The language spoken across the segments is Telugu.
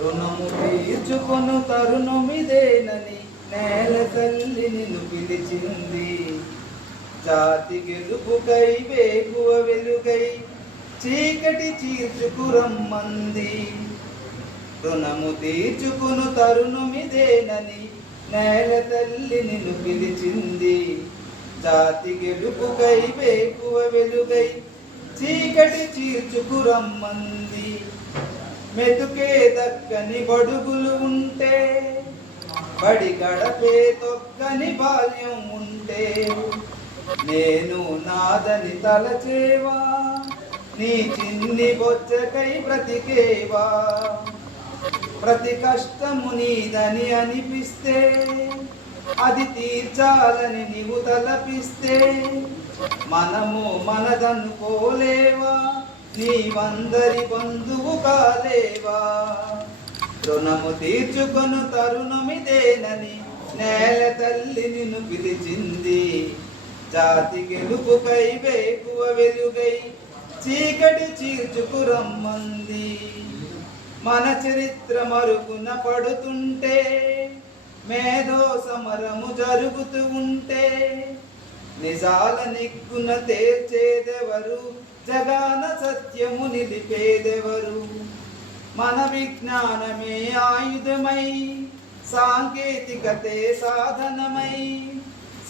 రుణము తీర్చుకొను తరుణమిదేనని నేల తల్లి నిన్ను పిలిచింది. జాతి గెలుపుకై వేకువ వెలుగై చీకటి చీల్చుకురమ్మంది. రుణము తీర్చుకును తరుణమిదేనని నేల తల్లి నిన్ను పిలిచింది. జాతి గెలుపుకై వేకువ వెలుగై చీకటి చీల్చుకురమ్మంది. మెతుకే దక్కని బడుగులు ఉంటే, బడి గడపే తొక్కని బాల్యం ఉంటే, నేను నాదని తలచేవా, నీ చిన్ని బొచ్చకై బ్రతికేవా. ప్రతి కష్టము నీదని అనిపిస్తే, అది తీర్చాలని నీవు తలపిస్తే, మనము మనదనుకోలేవా, నీవందరి బంధువు కాలేవా. రుణము తీర్చుకొను తరుణమిదేనని నేల తల్లి నిన్ను పిలిచింది. జాతి గెలుపుకై వేకువ వెలుగై చీకటి చీల్చుకురమ్మంది. మన చరిత్ర మరుగున పడుతుంటే, మేధో సమరము జరుగుతూ ఉంటే, నిజాల నిగ్గున తేల్చేదెవరు, జగాన సత్యము నిలిపేదెవరు. మన విజ్ఞానమే ఆయుధమై, సాంకేతికతే సాధనమై,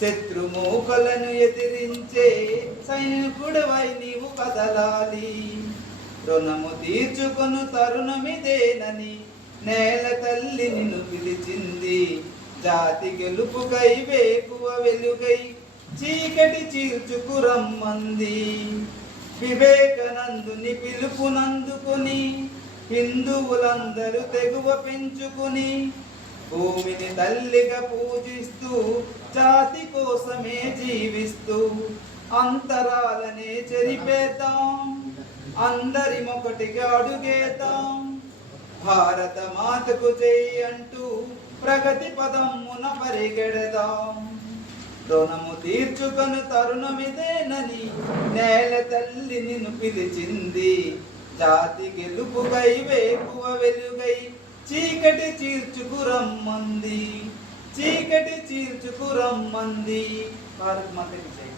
శత్రుమూకలను ఎదిరించే సైనికుడివై నీవు కదలాలి. రుణము తీర్చుకొను తరుణమిదేనని నేల తల్లి నిన్ను పిలిచింది. జాతి గెలుపుకై వేకువ వెలుగై చీకటి చీల్చుకురమ్మంది. వివేకానందుని పిలుపునందుకుని హిందువులందరూ తెగువ పెంచుకుని, భూమిని తల్లిగా పూజిస్తూ జాతి కోసమే జీవిస్తూ అంతరాలనే చెరిపేద్దాం, అందరి ఒకటిగా అడుగేద్దాం. భారత మాతకు జై అంటూ ప్రగతి పదమున పరిగెడదాం. రుణము తీర్చుకొను తరుణమిదేనని నేల తల్లి నిన్ను పిలిచింది. జాతి గెలుపుకై వేకువ వెలుగై చీకటి చీల్చుకురమ్మంది. చీకటి చీల్చుకురమ్మంది. భారత్ మాతకి జై.